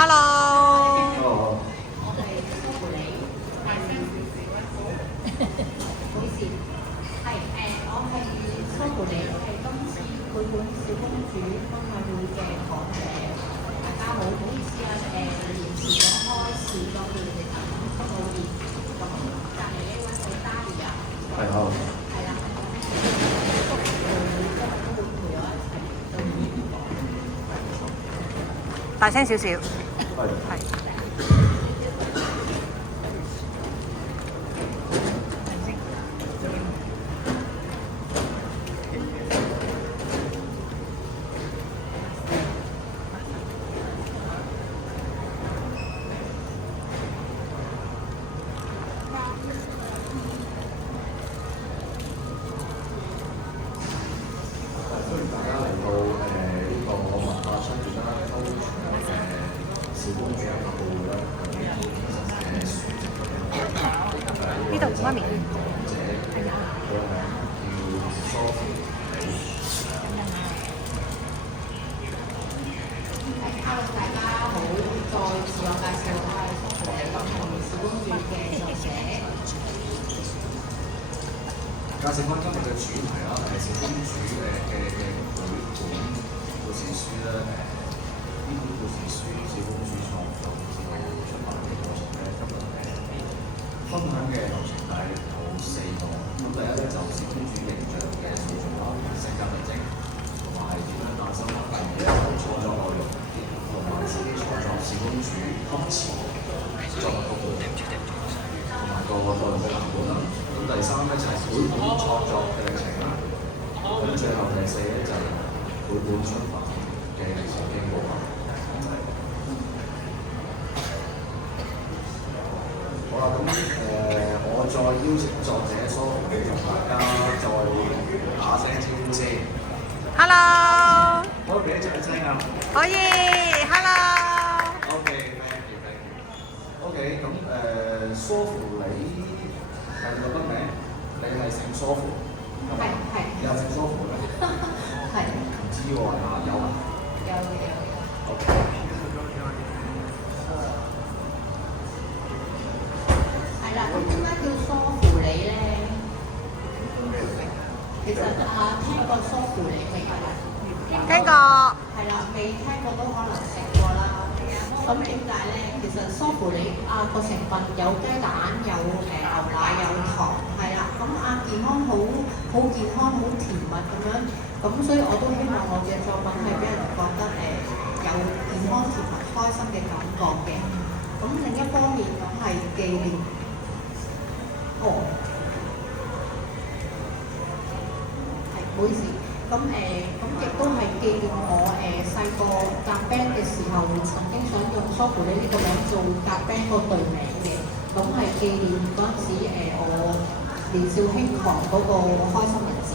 Hello。我係蘇芙里，大聲少少啦，唔好意思，我係蘇芙里，係今次繪本小公主分享會嘅講者。大家好，唔好意思啊，延遲咗開始，多謝你哋等出到熱。咁隔離呢位係 Dalia， 係好。係啦，蘇芙里今日都會陪我一齊到呢邊講。大聲少少。係。歡迎大家嚟到呢個文化商業啦，周全嘅小公主發佈會啦。呢度媽咪。講者佢係叫蘇芙里。Hello， 大家好，再自我介紹，我係蘇芙里，係小公主嘅作者。介紹翻今日嘅主題啦，係小公主嘅繪本故事書啦。呢本故事書小公主創作至到出版嘅過程咧，今日分享嘅流程係有4個。咁第一咧就小公主形象嘅塑造啦、性格特徵，同埋點樣誕生。第二咧就創作內容，同埋自己創作小公主歌詞作曲同埋個內容嘅藍本啦。咁第三咧就係繪本創作嘅歷程啦。咁最後第4咧就係繪本出版嘅歷程經過啦。好啦，咁我再邀請作者蘇芙里同大家再打聲招呼先。Hello。可以俾一掌聲啊！可以。Hello。OK，thank you。OK， 咁蘇芙里係你個筆名，你係姓蘇芙，係嘛？係。你係姓蘇芙嘅？係。唔知喎，係嘛？有啊。有。OK。係啦，咁點解叫蘇芙里咧？其實聽過蘇芙里未㗎？聽過。係啦，未聽過都可能食過啦。咁點解咧？其實蘇芙里個成分有雞蛋、有牛奶、有糖，係啦。咁健康好健康，好甜蜜咁樣。咁所以我都希望我嘅作品係俾人覺得有健康、甜蜜、開心嘅感覺嘅。咁另一方面咁係紀念。係，唔好意思。咁亦都係紀念我細個夾 band 嘅時候，曾經想用蘇芙里呢個名做夾 band 個隊名嘅。咁係紀念嗰陣時我年少輕狂嗰個開心日子。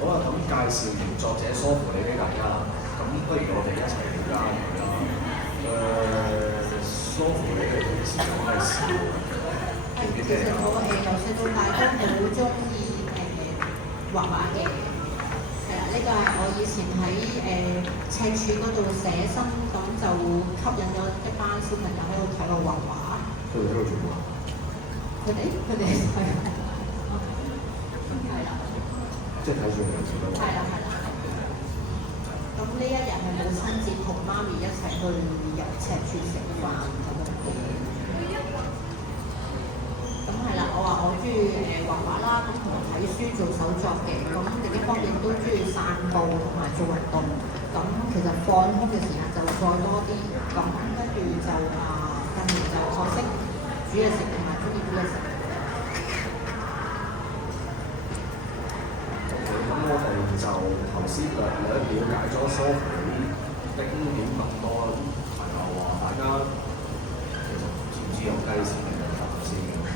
好啦，咁介紹完作者蘇芙里俾大家啦，咁不如我哋一齊了解下佢啦。蘇芙里嘅故事講嘅事做啲咩㗎？我由細到大都好中意畫畫嘅。係啦，呢個係我以前喺赤柱嗰度寫生，咁就吸引咗一班小朋友喺度睇我畫畫。佢哋喺度做咩？佢哋係啦。即係睇住你哋咯。係啦。咁呢一日係母親節，同媽咪一齊去入赤柱食飯咁樣。咁係啦，我話我中意畫畫啦，咁同埋睇書做手作嘅。咁另一方面都中意散步同埋做運動。咁其實放空嘅時間就再多啲。咁跟住就近年就學識煮嘢食同埋中意煮嘢食。咁我哋就頭先略了解咗蘇芙里的點咁多啦，係啊話大家其實知唔知有雞先定有蛋先嘅？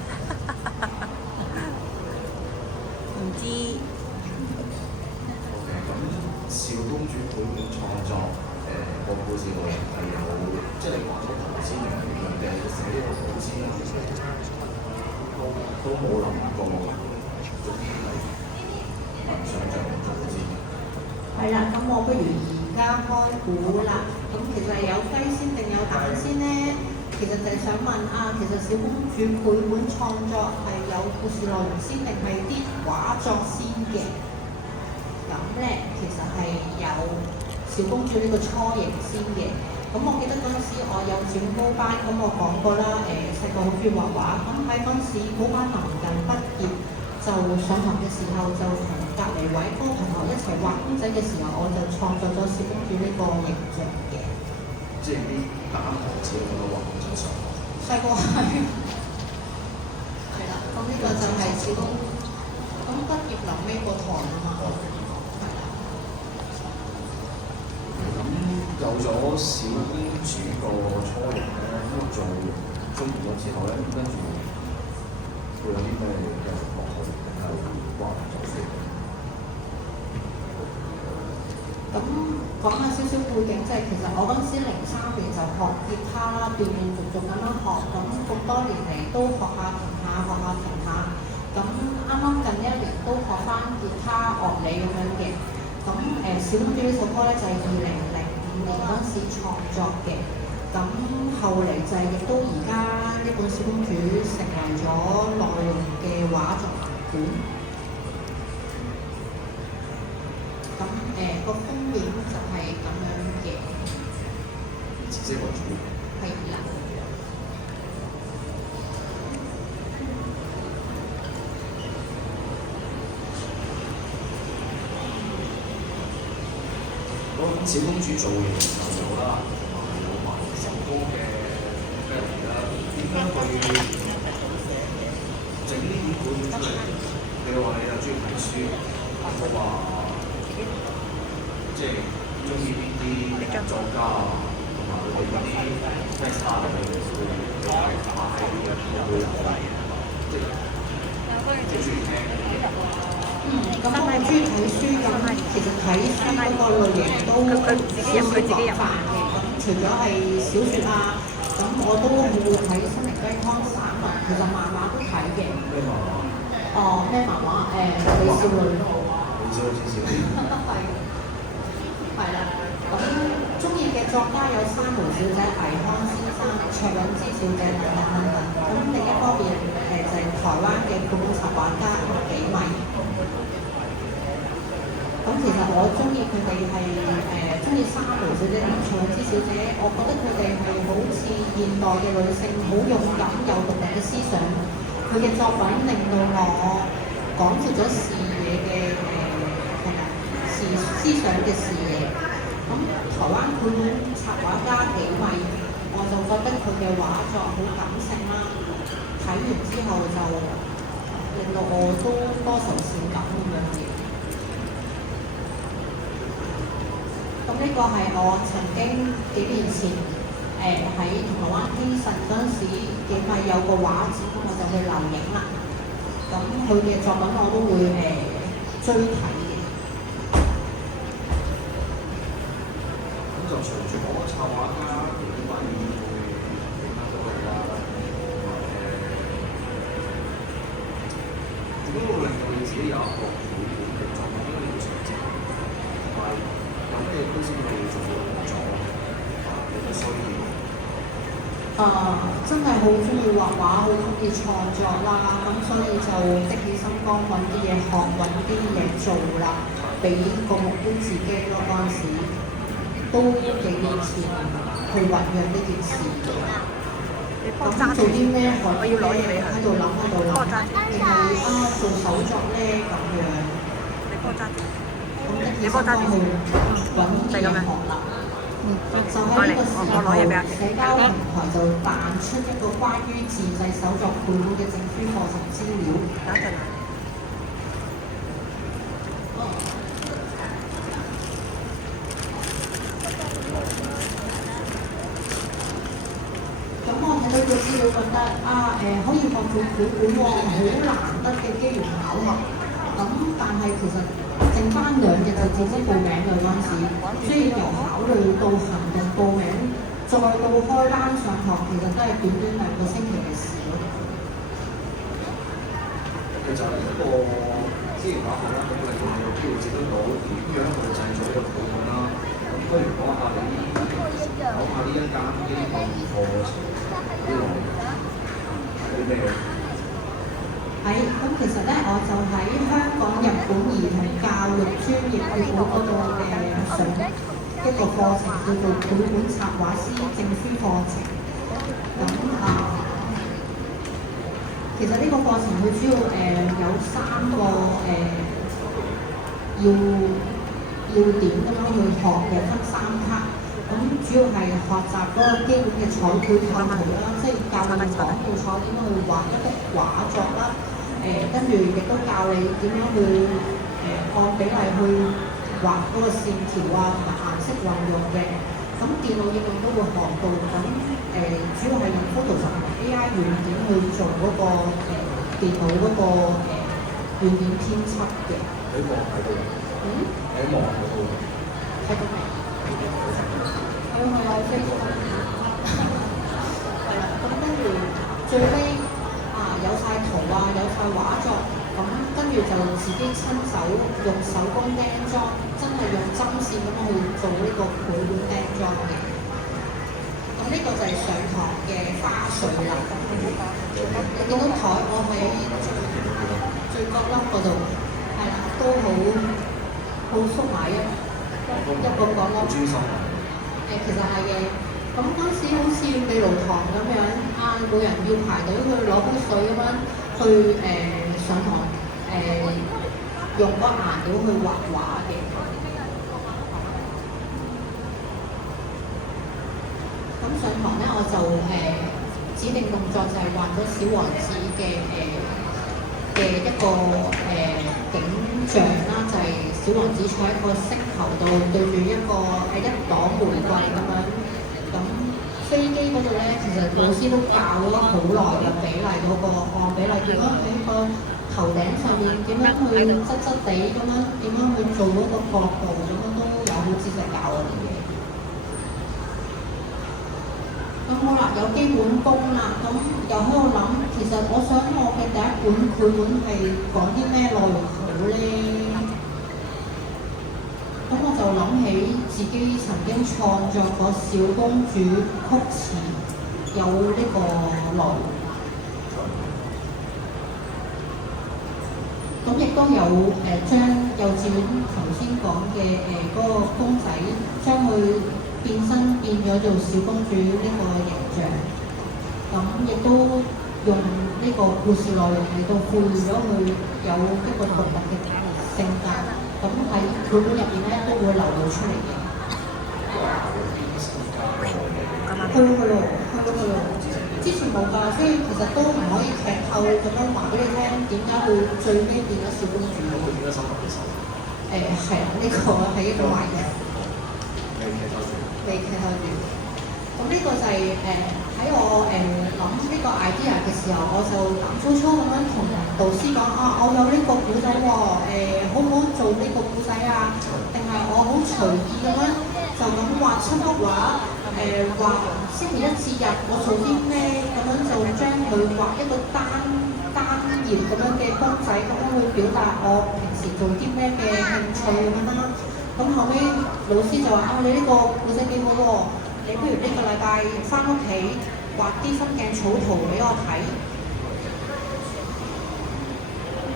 似我係有，即係你話咗投資定係點樣定係寫呢個投資啊？都冇諗過嗰啲係能想像嘅投資。係啦，咁我不如而家開估啦。咁其實係有雞先定有蛋先呢？其實就係想問啊，其實小公主繪本創作係有故事內容先定係啲畫作先嘅？咁咧其實係有小公主呢個雛形先嘅。咁我記得嗰陣時我有轉高班，咁我講過啦，細個好中意畫畫，咁喺嗰陣時高班臨近畢業，就上堂嘅時候就同隔離位嗰個同學一齊畫公仔嘅時候，我就創作咗小公主呢個形象嘅。即係啲大學自己覺得畫公仔上學。細個係啦，咁呢個就係小公主。咁畢業臨尾個台啊嘛。有咗小公主個雛形咧，咁做中意咗之後咧，咁跟住會有啲咩嘅落去，定係畫咗先？咁講下少少背景，即係其實我嗰陣時03年就學吉他啦，斷斷續續咁樣學，咁多年嚟都學下停下，學下停下。咁啱啱近一年都學翻吉他樂理咁樣嘅。咁小公主呢首歌咧就係2005年嗰陣時創作嘅。咁後嚟就係亦都而家呢本小公主成為咗內容嘅畫作本。咁個封面就係咁樣嘅，紫色為主。係啦。咁小公主造型就有啦，同埋有埋首歌嘅 melody 啦。點樣去整呢啲本出嚟？你話你又中意睇書，我話即係中意邊啲作家啊，同埋佢哋嗰啲咩 style 你會比較買會睇，即係中意聽。咁我係中意睇書咁，其實睇書嗰個類型都少少廣泛嘅。咁除咗係小説啊，咁我都會睇心靈雞湯散文，其實漫畫都睇嘅。咩漫畫？哦，咩漫畫？美少女。美少女之少。係啦，咁中意嘅作家有珊瑚小姐、倪匡先生、卓韻芝小姐等等等等。咁另一方面就係台灣嘅繪本插畫家幾米。咁其實我中意佢哋係中意珊瑚小姐同卓韻芝小姐，我覺得佢哋係好似現代嘅女性，好勇敢有獨立嘅思想。佢嘅作品令到我廣闊咗視野嘅思想嘅視野。咁台灣繪本插畫家幾米，我就覺得佢嘅畫作好感性啦。睇完之後就令到我都多愁善感咁樣嘅。咁呢個係我曾經幾年前喺銅鑼灣希慎嗰陣時，幾米有個畫展，我就去留影啦。咁佢嘅作品我都會追睇嘅。咁就隨住嗰個插畫家佢啲畫面會影響到你啦。點解會令到你自己有一個繪本嘅作品？因為你要成績，同埋有咩都先會做到工作，有咩需要？真係好中意畫畫，好中意創作啦，咁所以就的起心肝揾啲嘢學，揾啲嘢做啦，俾個目標自己咯。嗰陣時都幾年前去醖釀呢件事嘅。咁做啲咩學咧？喺度諗，定係做手作咧咁樣。咁的起心肝去揾啲嘢學啦。就喺呢個時候，社交平台就彈出一個關於自製手作繪本嘅證書課程資料。咁我睇到個資料覺得可以學做繪本喎，好難得嘅機緣巧合。咁但係其實剩翻2日就截止報名嘅嗰陣時，雖然由考慮到行動到再到開班上堂，其實都係短短2個星期嘅事咯。其實呢個之前話過啦，咁我哋仲有機會接得到點樣去製造呢個圖案啦。咁不如講下呢一間機構課程啲內容係啲咩嘅？係，咁其實咧，我就喺香港日本兒童教育專業協會嗰度上一個課程，叫做繪本插畫師證書課程。咁其實呢個課程佢主要有3個要點咁樣去學嘅，分3 part。咁主要係學習嗰個基本嘅彩繪構圖啦，即係教你講到彩點樣去畫一幅畫作啦。跟住亦都教你點樣去按比例去畫嗰個線條啊，同埋顏色運用嘅。咁電腦應用都會學到。咁主要係用 Photoshop 同 AI 軟件去做嗰個電腦嗰個軟件編輯嘅。喺網睇到。嗯？喺網睇到。睇到未？係啊，Facebook。係啦，咁跟住最尾。有晒圖啊，有晒畫作，咁跟住就自己親手用手工釘裝，真係用針線咁去做呢個繪本釘裝嘅。咁呢個就係上堂嘅花絮啦。你見到台我喺最角落嗰度，係啦，都好縮埋一個角落。專心。其實係嘅。咁嗰時好似地爐堂咁樣，每人要排隊去攞杯水咁樣去上堂用嗰顏料去畫畫嘅。咁上堂咧，我就指定動作就係畫咗小王子嘅一個景象啦，就係小王子坐喺個星球度對住一朵玫瑰咁樣。咁飛機嗰度咧，其實老師都教咗好耐嘅比例嗰個按比例，點樣喺個頭頂上面點樣去側地咁樣，點樣去做嗰個角度，咁樣都有好仔細教我哋嘅。咁好啦，有基本功啦，咁又喺度諗，其實我想我嘅第一本繪本係講啲咩內容好咧？咁我就諗起自己曾經創作過小公主曲詞，有呢個內容。咁亦都有將幼稚園頭先講嘅嗰個公仔，將佢變身變咗做小公主呢個形象。咁亦都用呢個故事內容嚟到賦予咗佢有一個獨特嘅性格。咁喺繪本入邊咧都會流露出嚟嘅。去咯，之前冇㗎，所以其實都唔可以劇透咁樣話俾你聽點解會最尾變咗小公主。係啊，呢個係一個謎嘅。未劇透住。咁呢個就係喺我諗呢個 idea 嘅時候，我就膽粗粗咁樣同導師講我有呢個古仔喎，好唔好做呢個古仔啊？定係我好隨意咁樣就咁畫出幅畫，畫星期一至日我做啲咩咁樣就將佢畫一個單頁咁樣嘅公仔，咁樣去表達我平時做啲咩嘅興趣咁樣啦。咁後尾老師就話你呢個古仔幾好喎，你不如呢個禮拜返屋企畫啲分鏡草圖俾我睇。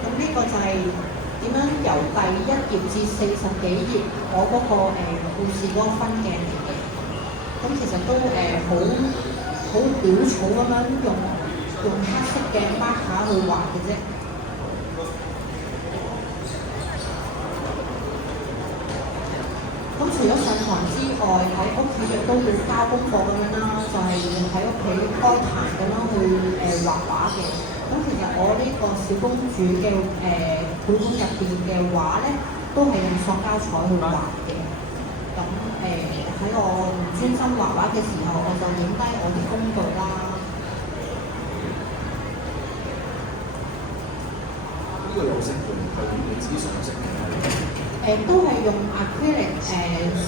咁呢個就係點樣由第1頁至40幾頁，我嗰個故事嗰個分鏡嚟嘅。咁其實都好潦草咁樣用黑色嘅 marker 去畫嘅啫。咁除咗上堂之外，喺屋企亦都要交功課咁樣啦，就係喺屋企開壇咁樣去畫畫嘅。咁其實我呢個小公主嘅繪本入邊嘅畫咧，都係用塑膠彩去畫嘅。咁喺我唔專心畫畫嘅時候，我就影低我啲工具啦。呢個有識嘅，係你自己想識嘅。都係用 acrylic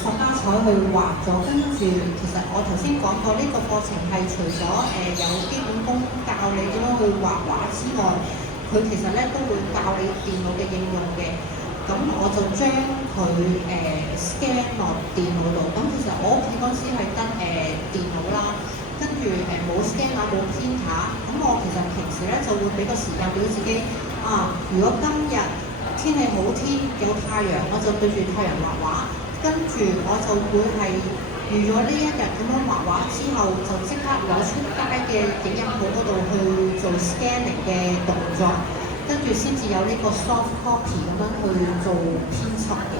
塑膠彩去畫咗，跟住其實我頭先講過呢個課程係除咗有基本功教你點樣去畫畫之外，佢其實咧都會教你電腦嘅應用嘅。咁我就將佢scan 落電腦度。咁其實我屋企嗰陣時係得電腦啦，跟住冇 scan 啊冇 printer。咁我其實平時咧就會俾個時間表自己啊，如果今日天氣好天有太陽，我就對住太陽畫畫，跟住我就會係預咗呢一日咁樣畫畫之後，就即刻攞出街嘅影印鋪嗰度去做 scanning 嘅動作，跟住先至有呢個 soft copy 咁樣去做編輯嘅。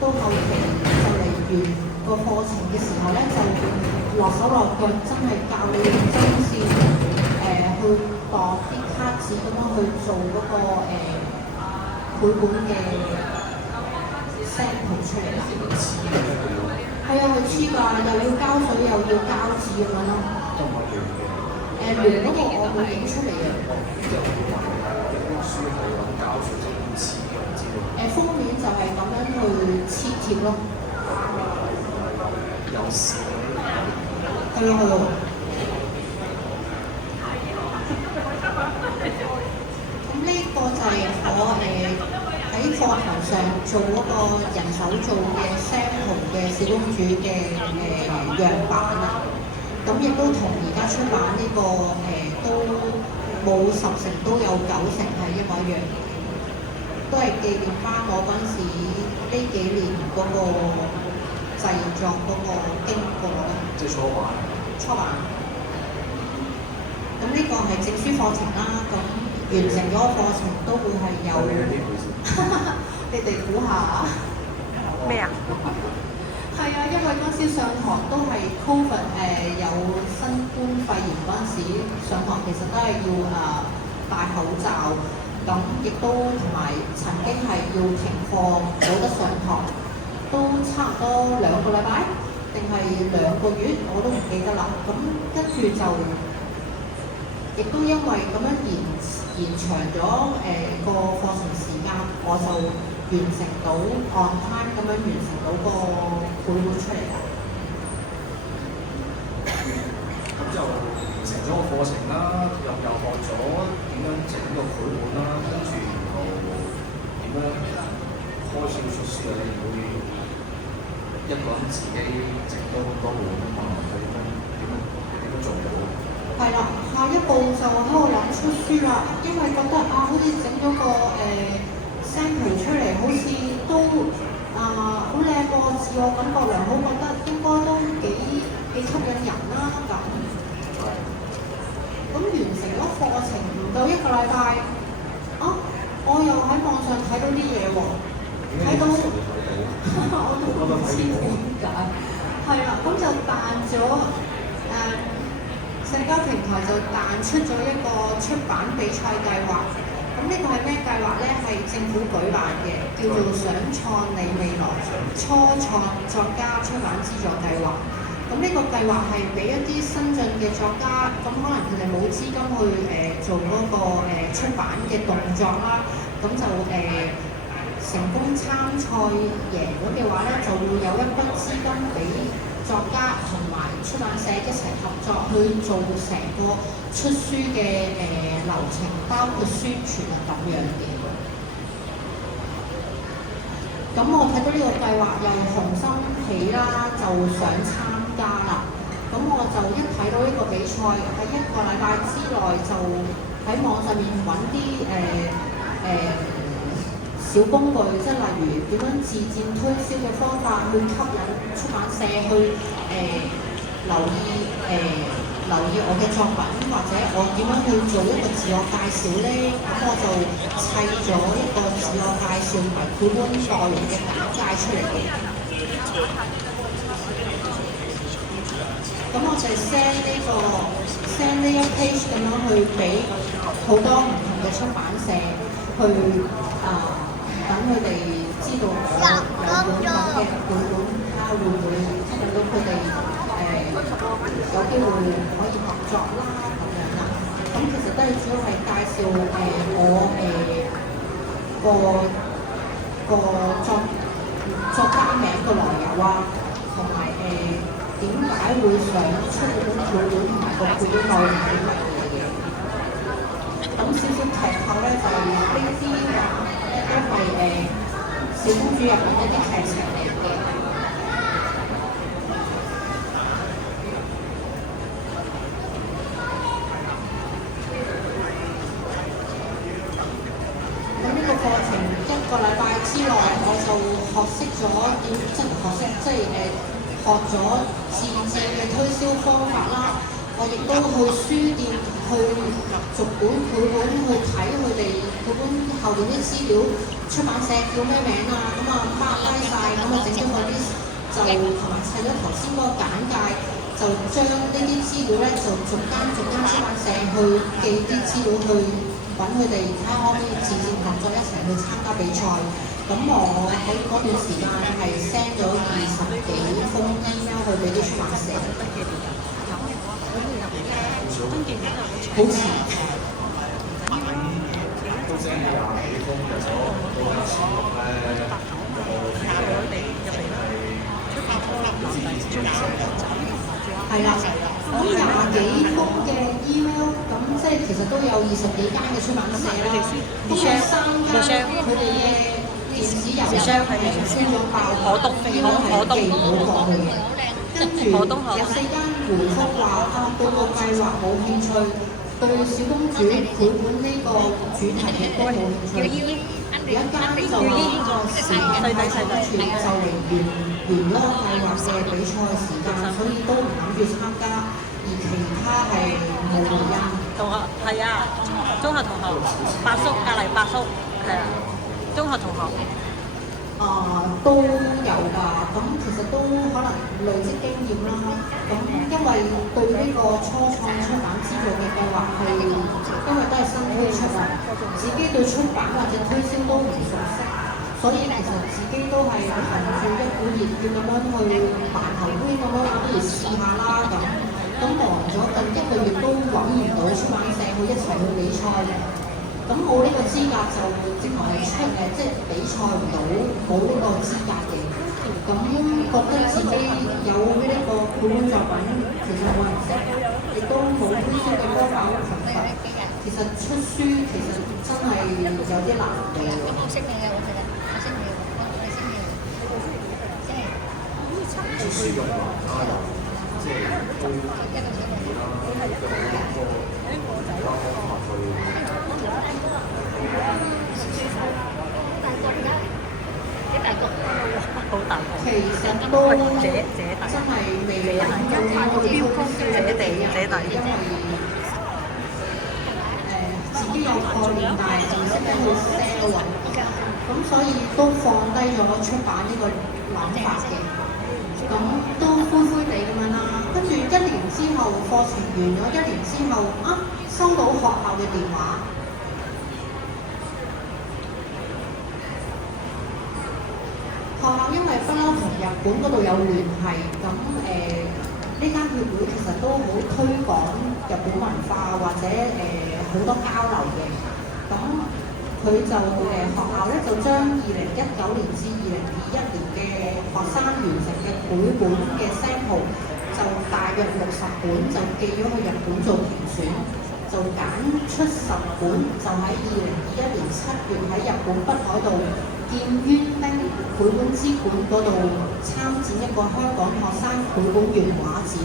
到後期就嚟完個課程嘅時候咧，就落手落腳，真係教你用針線去度啲卡紙咁樣去做嗰、個繪本嘅 sample 出嚟啦。係啊，佢黐㗎，又要膠水又要膠紙咁樣咯。聯嗰個我會影出嚟嘅。封面就係咁樣去黐貼咯。有時係咯係咯。咁呢個就係我喺課堂上做嗰個人手做嘅 sample 嘅小公主嘅樣板啦。咁亦都同而家出版呢、個都冇10成，都有9成係一模一樣。都係紀念翻我嗰陣時呢幾年嗰個製作嗰個經過咯。即係初版。初版。咁呢個係證書課程啦，咁完成咗個課程都會係有。你哋估下？咩啊？係啊，因為嗰陣時上堂都係 Covid 有新冠肺炎嗰陣時上堂，其實都係要戴口罩。咁亦都同埋曾經係要停課冇得上堂，都差唔多2個禮拜定係2個月，我都唔記得啦。咁跟住就亦都因為咁樣延長咗個課程時間，我就完成到 on time 咁樣完成到個繪本出嚟啦。咁就完成咗個課程啦，又學咗點樣整個繪本啦，跟住然後點樣開始出書啊？你會一個人自己整多本啊嘛？點樣做到？係啦，下一步就喺度諗出書啦，因為覺得好似整咗個sample 出嚟，好似都好靚喎，自我感覺良好，覺得應該都幾吸引人啦咁。咁完成咗課程唔到1個禮拜，我又喺網上睇到啲嘢喎，睇到我都唔知點解，係啦，咁就彈咗社交平台就彈出咗一個出版比賽計劃。咁呢個係咩計劃咧？係政府舉辦嘅，叫做想創你未來初創作家出版資助計劃。咁呢個計劃係俾一啲新進嘅作家，咁可能佢哋冇資金去做嗰個出版嘅動作啦，咁就成功參賽贏咗嘅話咧，就會有一筆資金俾作家同埋出版社一齊合作去做成個出書嘅流程，包括宣傳啊咁樣嘅。咁我睇到呢個計劃又雄心起啦，就想參加啦。咁我就一睇到呢個比賽，喺1個禮拜之內就喺網上面揾啲小工具，即係例如點樣自薦推銷嘅方法去吸引出版社去留意我嘅作品，或者我點樣去做一個自我介紹咧？咁我就砌咗一個自我介紹同埋繪本內容嘅簡介出嚟嘅。咁我就 send 呢一 page 咁樣去俾好多唔同嘅出版社去等佢哋知知道我有本咁嘅繪本，睇下會唔會吸引到佢哋有機會可以合作啦咁樣啦。咁其實都係主要係介紹我作家名個來由啊，同埋點解會想出呢本繪本同埋個繪本內容係乜嘢嘅。咁少少劇透咧，就呢啲畫都係小公主入面一啲劇情嚟嘅。咁呢個課程1個禮拜之內，我就學識咗點，學咗自製嘅推銷方法啦。我亦都去書店去逐本繪本去睇佢哋繪本後邊啲資料，出版社叫咩名啊，咁啊 mark 低晒，咁啊整咗嗰啲就同埋砌咗頭先嗰個簡介，就將呢啲資料咧就逐間出版社去寄啲資料去揾佢哋，睇下可唔可以自薦合作一齊去參加比賽。咁我喺嗰段時間係 send 咗20幾封 email 去俾啲出版社。好似都聲廿幾封嘅咗，到目前係啦，咁20幾封嘅 email， 咁即係其實都有20幾間嘅出版社啦，咁有3間佢哋嘅電子郵箱係輸咗爆，飛都係寄唔到過去嘅。跟住有4間回覆話對個計劃冇興趣，對小公主繪本呢個主題亦都冇興趣。有一間就話時間太倉促，就嚟完咗個計劃嘅比賽時間，所以都唔諗住參加。而其他係冇回音。同學係啊，中學同學，八叔隔離八叔係啊，中學同學。都有㗎，咁其實都可能累積經驗啦。咁因為對呢個初創出版資助嘅計劃係，因為都係新推出啊，自己對出版或者推銷都唔熟悉，所以其實自己都係憑住一股熱血咁樣去扮頭盔咁樣，不如試下啦咁。咁忙咗近1個月都揾唔到出版社去一齊去比賽。咁我呢個資格就直頭係即係比賽唔到，冇呢個資格嘅。咁覺得自己有呢個繪本作品，其實冇人識，亦都冇推銷嘅方法好貧乏。其實出書其實真係有啲難嘅。我識你嘅，我記得，我識你嘅，我識你嘅，即係出書嘅話，即係都好大個，其實都真係未諗到我哋推銷嘅地人，因為自己有概念，但係唔識得去 sell 啊，咁所以都放低咗出版呢個諗法嘅，咁都灰灰地咁樣啦。跟住1年之後，課程完咗1年之後，收到學校嘅電話。學校因為不嬲同日本嗰度有聯繫，咁呢間協會其實都好推廣日本文化或者好多交流嘅。咁佢就學校咧就將2019年至2021年嘅學生完成嘅繪本嘅 sample 就大約60本就寄咗去日本做評選，就揀出10本，就喺2021年7月喺日本北海道劍淵町繪本資館嗰度參展一個香港學生繪本原畫展。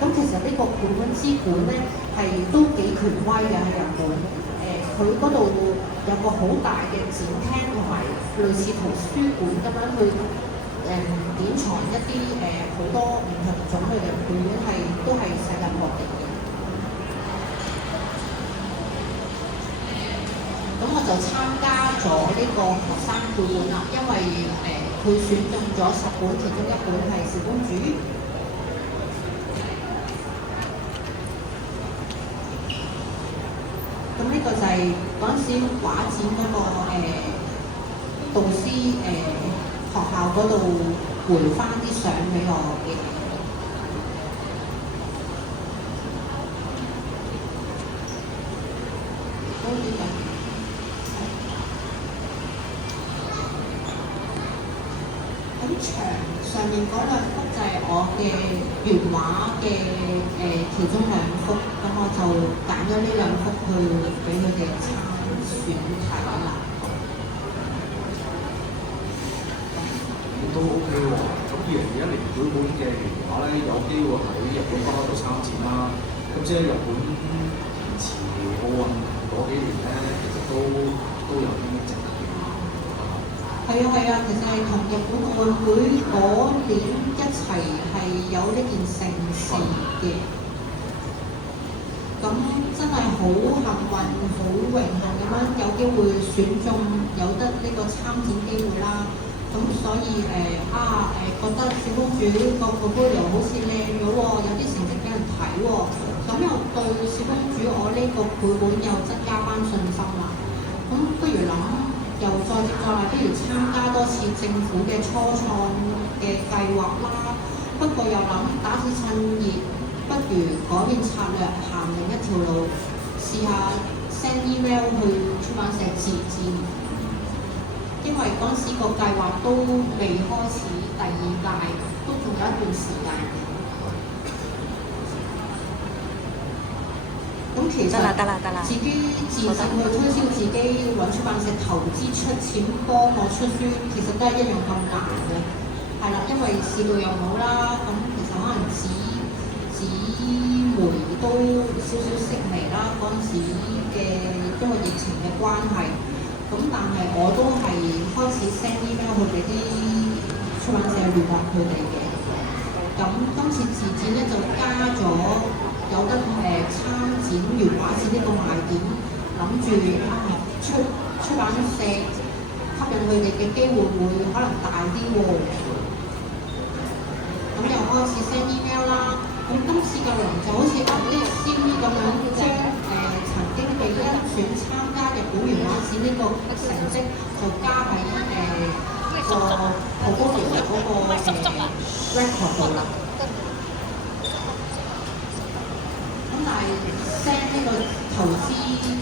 咁其實呢個繪本資館咧係都幾權威嘅喺日本。佢嗰度有個好大嘅展廳同埋類似圖書館咁樣去典藏一啲好多唔同種類嘅繪本，都係世界各地嘅。咁我就參加咗呢個學生繪本啦，因為佢選中咗10本，其中1本係小公主。咁呢個就係嗰陣時畫展嗰個導師學校嗰度回翻啲相俾我嘅。好啲嘅。咁牆上面嗰兩幅就係我嘅原畫嘅其中兩幅，咁我就揀咗呢兩幅去俾佢哋參選睇啦。都 OK 喎。咁2021年本嘅原畫咧，有機會喺日本北海道參展啦。咁即係日本延遲奧運嗰幾年咧，其實都有啲值得嘅。係啊係啊，其實係同日本奧運會嗰年一齊係有呢件盛事嘅。咁真係好幸運、好榮幸咁樣有機會選中，有得呢個參展機會啦。咁所以覺得小公主個 portfolio 好似靚咗喎，有啲成績俾人睇喎，咁又對小公主我呢個繪本又增加翻信心啦。咁不如諗，又再接再厲，不如參加多次政府嘅初創嘅計劃啦。不過又諗打鐵趁熱，不如改變策略，行另一條路，試下 send email 去出版社自薦。因為嗰陣時個計劃都未開始第二屆，都仲有一段時間。咁其實自己自信去推銷自己，揾出版社投資出錢幫我出書，其實都係一樣咁難嘅。係啦，因為市道又冇啦，咁其實可能紙媒都少少式微啦，嗰陣時嘅因為疫情嘅關係。咁但係我都係開始 send email 去俾啲出版社聯絡佢哋嘅。咁今次自薦咧就加咗有得參展原畫展呢個賣點，諗住出版社吸引佢哋嘅機會會可能大啲喎。咁又開始 send email 啦。咁今次嘅內容就好似 update CV 咁樣，將曾經被甄選參加日本原畫展呢個成績就加喺個 portfolio 嗰個record 度啦。咁但係 send 呢個投資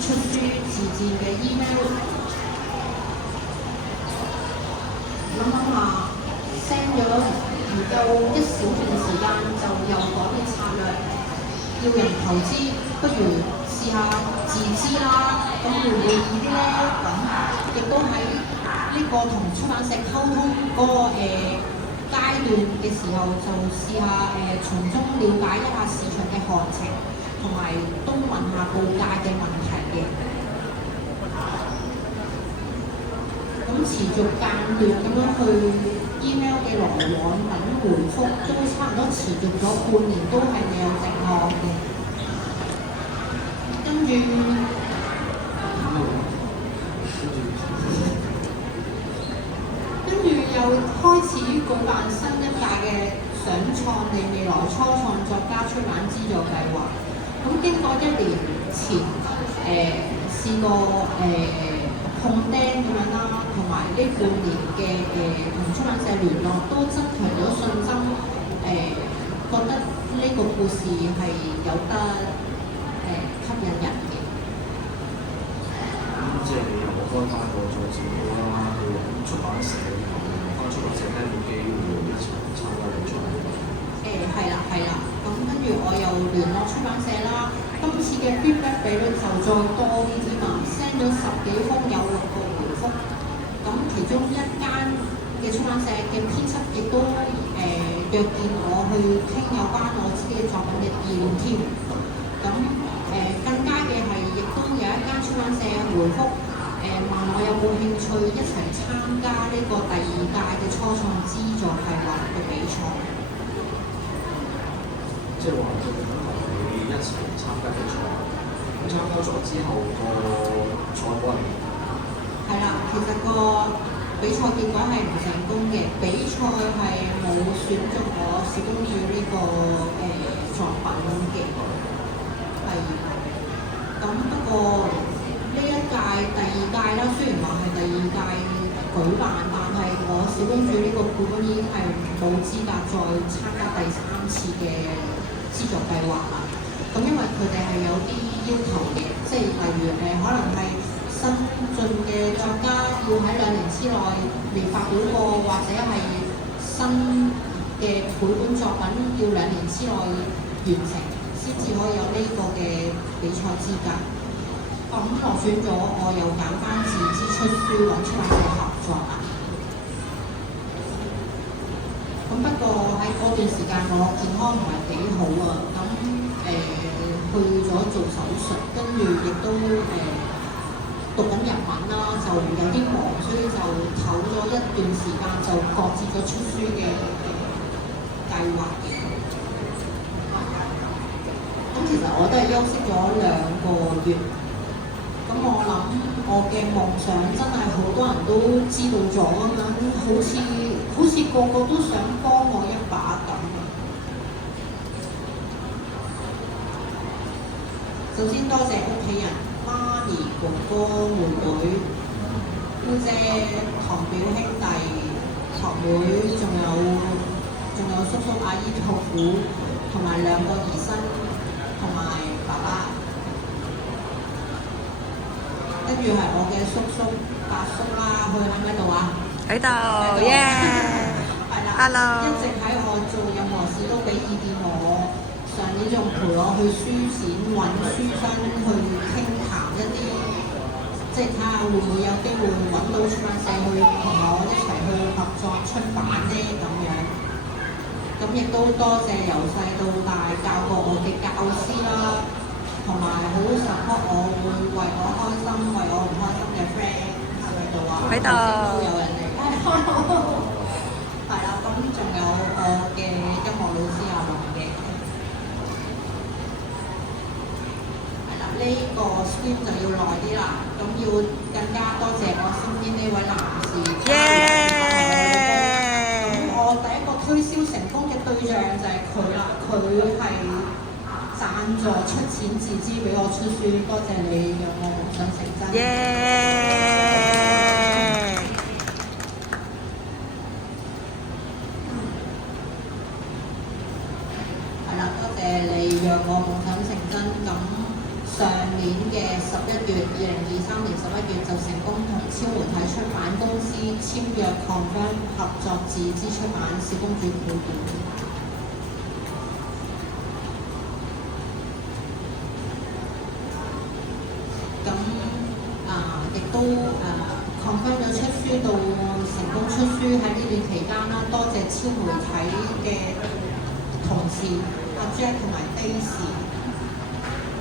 出書自薦嘅 email，諗下 send 咗唔夠一小段時間就又改變策略，要人投資，不如試下自資啦，咁會唔會易啲咧？咁亦都喺呢個同出版社溝通嗰個階段嘅時候，就試下從中了解一下市場嘅行情，同埋都問下報價嘅問題嘅。咁持續間斷咁樣去 email 嘅來往等回覆，都差唔多持續咗半年，都係未有定案嘅。跟住又開始舉辦新一屆嘅想創你未來初創作家出版資助計劃。咁經過1年前試過碰釘咁樣啦，同埋呢半年嘅同出版社聯絡，都增強咗信心。覺得呢個故事係有得吸引人嘅。即係你有冇開翻個做自己啦，去揾出版社，翻出版社咧冇機會一齊參加比賽。係啦，咁跟住我又聯絡出版社啦。今次嘅 feedback 比率就再多啲添嘛 ，send 咗10幾封有6個回覆。咁其中一間嘅出版社嘅編輯亦都約見我去傾有關我自己作品嘅意見添。咁更加嘅係，亦都有一間出版社回覆問我有冇興趣一齊參加呢個第2屆嘅初創資助計劃嘅比賽。即係話佢哋同你一齊參加比賽，咁參加咗之後個賽果係點？係啦，其實個比賽結果係唔成功嘅，比賽係冇選中我小公主呢個作品嘅。係。咁不過呢一屆第2屆啦，雖然話係第2屆舉辦，但係我小公主呢個繪本已經係冇資格再參加第3次嘅資助計劃啦。咁因為佢哋係有啲要求嘅，即係例如可能係新進嘅作家要喺2年之內未發表過，或者係新嘅繪本作品要2年之內完成，先至可以有呢個嘅比賽資格。咁落選咗，我又揀翻自資出書揾出版社合作啦。咁不過喺嗰段時間我健康唔係幾好啊，咁去咗做手術，跟住亦都讀緊日文啦，就有啲忙，所以就唞咗一段時間，就擱置咗出書嘅計劃嘅。咁其實我都係休息咗2個月。咁我諗我嘅夢想真係好多人都知道咗咁樣，好似個個都想幫我一把咁。首先多謝屋企人，媽咪、哥哥、妹妹、姑姐、堂表兄弟、堂妹，仲有叔叔阿姨、舅父，同埋2個兒甥，同埋爸爸。跟住係我嘅叔叔、伯叔啦，佢喺唔喺度啊？喺度，耶！係啦 Hello 一直喺我做任何事都俾意見我。上年仲陪我去書展揾書生去傾談一啲，即係睇下會唔會有機會揾到出版社去同我一齊去合作出版呢咁樣。咁亦都多謝由細到大教過我嘅教師啦。同埋好 support 我，會為我開心、為我唔開心嘅 friend 喺咪度啊？喺度都有人嚟，係啦。咁仲有我嘅音樂老師阿龍嘅，係啦。呢個 stream 就要耐啲啦，咁要更加多謝我身邊呢位男士。耶！咁我第一個推銷成功嘅對象就係佢啦，佢係贊助出錢自資俾我出書，多謝你讓我夢想成真。耶！係啦，多謝你讓我夢想成真。咁上年嘅11月，2023年11月就成功同超媒體出版公司簽約 confirm 合作自資出版《小公主》繪本。都confirm 咗出書到成功出書，喺呢段期間啦，多謝超媒體嘅同事阿 Jack 同埋 Daisy，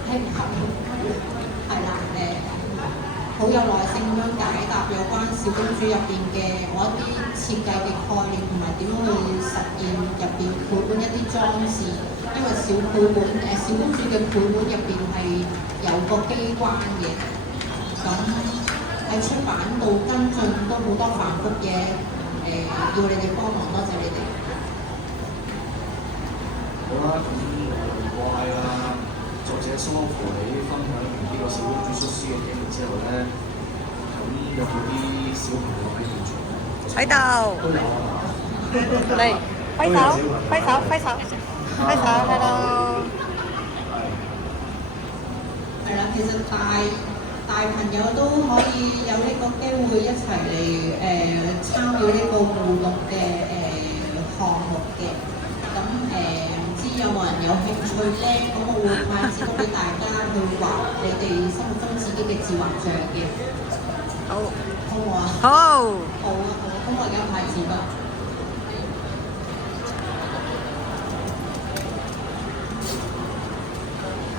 係啦，好有耐性咁樣解答有關小公主入邊嘅我一啲設計嘅概念同埋點樣去實現入邊繪本一啲裝置，因為小公主嘅繪本入邊係有個機關嘅，咁喺出版到跟進都好多繁複嘢，要你哋幫忙，多謝你哋。好啦，咁唔怪啦，作者蘇福你分享完呢個小公主出書嘅經歷之後咧，咁有冇啲小朋友喺現場？喺度。都有啊。嚟，揮手，揮手，揮手，揮手，hello。係啦，其實大朋友都可以有呢個機會一齊嚟參與呢個互動嘅項目嘅。咁唔知有冇人有興趣咧？咁我會派紙俾大家去畫你哋心目中自己嘅自畫像嘅。好，好唔好啊？好。好啊。